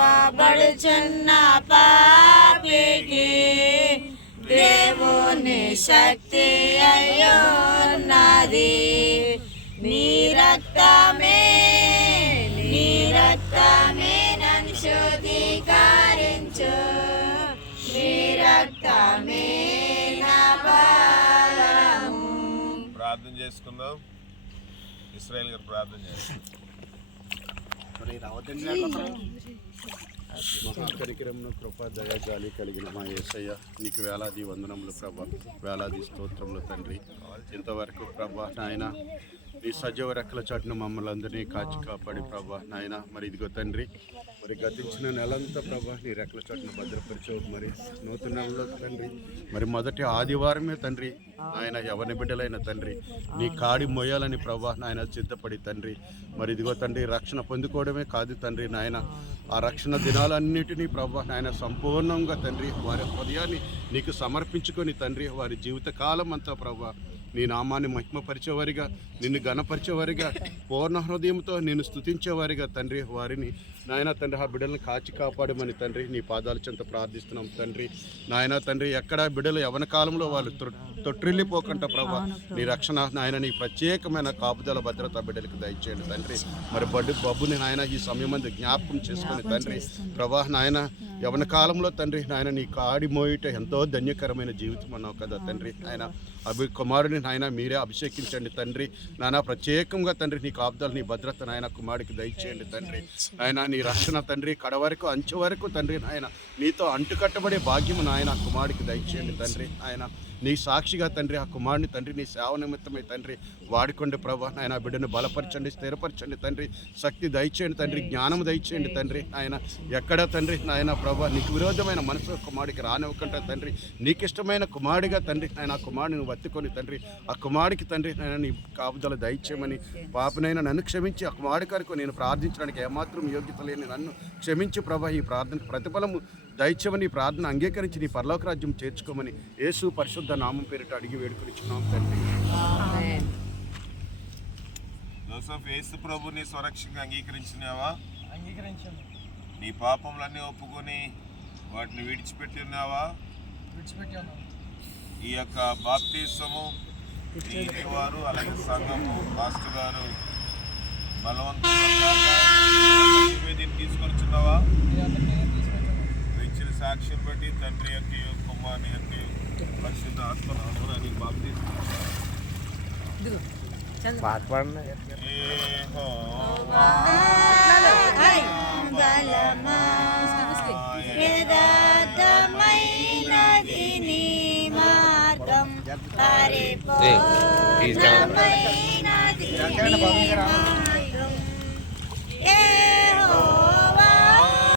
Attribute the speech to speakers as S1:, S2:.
S1: రక్షింపబడుచున్న పాపికి దేవుని శక్తి అయ్యున్నది నీ రక్తమే నీ రక్తమే నన్ను
S2: ప్రార్థన చేసుకుందాం. ఇస్రాయల్ గారు ప్రార్థన చేస్తాం
S3: మహాకరికరమును కృప దయ జాలి కలిగిన మా యేసయ్య నీకు వేలాది వందనములు ప్రభ. వేలాది స్తోత్రములు తండ్రి. ఇంతవరకు ప్రభ నాయన నీ సజీవ రెక్కల చాటును మమ్మల్ని అందరినీ కాచి కాపాడి ప్రభా నాయన. మరి ఇదిగో తండ్రి మరి గతించిన నెలంతా ప్రభ నీ రెక్కల చాటును భద్రపరిచావు మరి నూతన నెలలో తండ్రి. మరి మొదటి ఆదివారమే తండ్రి ఆయన ఎవరిని బిడ్డలైన తండ్రి. నీ కాడి మొయ్యాలని ప్రభా నాయన సిద్ధపడి తండ్రి. మరి ఇదిగో తండ్రి రక్షణ పొందుకోవడమే కాదు తండ్రి నాయన. ఆ రక్షణ దినాలన్నిటినీ ప్రభా నాయన సంపూర్ణంగా తండ్రి వారి హృదయాన్ని నీకు సమర్పించుకొని తండ్రి వారి జీవితకాలం అంతా ప్రభా నీ నామాన్ని మహిమపరిచేవారిగా నిన్ను గణపరిచేవారిగా పూర్ణ హృదయంతో నిన్ను స్తుతించేవారిగా తండ్రి వారిని. నాయన తండ్రి ఆ బిడ్డలను కాచి కాపాడమని తండ్రి నీ పాదాల చెంత ప్రార్థిస్తున్నాం తండ్రి. నాయన తండ్రి ఎక్కడ బిడ్డలు యవన కాలంలో వాళ్ళు తొ- తొట్టిల్లిపోకుండా ప్రభా. నీ రక్షణ నాయన నీ ప్రత్యేకమైన కాపుదల భద్రత బిడ్డలకు దయచేయండి తండ్రి. మరి బడ్డు బబ్బుని నాయన ఈ సమయం మంది జ్ఞాపకం చేసుకొని తండ్రి. ప్రభా నాయన యవన కాలంలో తండ్రి నాయన నీ కాడి మోయిట ఎంతో ధన్యకరమైన జీవితం అన్నావు కదా తండ్రి ఆయన అభి కుమారుని నాయన మీరే అభిషేకించండి తండ్రి నానా ప్రత్యేకంగా తండ్రి నీ కాపుదలు నీ భద్రత నాయన కుమారుడికి దయచేయండి తండ్రి ఆయన నీ రక్షణ తండ్రి కడ వరకు అంచు వరకు తండ్రి నాయన. నీతో అంటుకట్టబడే భాగ్యము నాయన కుమారుడికి దయచేయండి తండ్రి ఆయన నీ సాక్షిగా తండ్రి ఆ కుమారుని తండ్రి నీ సేవ నిమిత్తమై తండ్రి. వాడుకోండి ప్రభా నాయన బిడ్డను బలపరచండి స్థిరపరచండి తండ్రి. శక్తి దయచేయండి తండ్రి జ్ఞానం దయచేయండి తండ్రి ఆయన ఎక్కడ తండ్రి నాయన ప్రభా నీకు విరోధమైన మనసు కుమారుడికి రానివ్వకుండా తండ్రి. నీకు ఇష్టమైన కుమారుడిగా తండ్రి ఆయన ఆ కుమారుడిని వత్తుకొని తండ్రి ఆ కుమారుడికి తండ్రి నాయన నీ కాపుదల దయచేయమని పాపనైనా నన్ను క్షమించి ఆ కుమారుడి కొరకు నేను ప్రార్థించడానికి ఏమాత్రం యోగ్యత లేని నన్ను క్షమించి ప్రభా. ఈ ప్రార్థనకు ప్రతిఫలము దయచేయమని ఈ ప్రార్థన అంగీకరించి నీ పరలోక రాజ్యం చేర్చుకోమని యేసు పరిశుద్ధ నామం పేరిట అడిగి వేడుకొనిచున్నాం తండ్రి.
S2: జోసఫ్ యేసు ప్రభుని స్వరక్షంగా అంగీకరించినావా?
S4: అంగీకరించాను.
S2: నీ పాపములన్నీ ఒప్పుకొని వాటిని విడిచిపెట్టి ఉన్నావా ఈ యొక్క బాప్తీసము వారు అలాగే సంఘము మాస్టర్ గారు దీన్ని తీసుకొని నువ్వు ఇచ్చిన సాక్ష్యం బట్టి తండ్రి యొక్క కుమారుని యొక్క పరిశుద్ధ ఆత్మ నామని బాప్తీసం
S1: బలమా పరిపూర్ణమైనది నీ మార్గం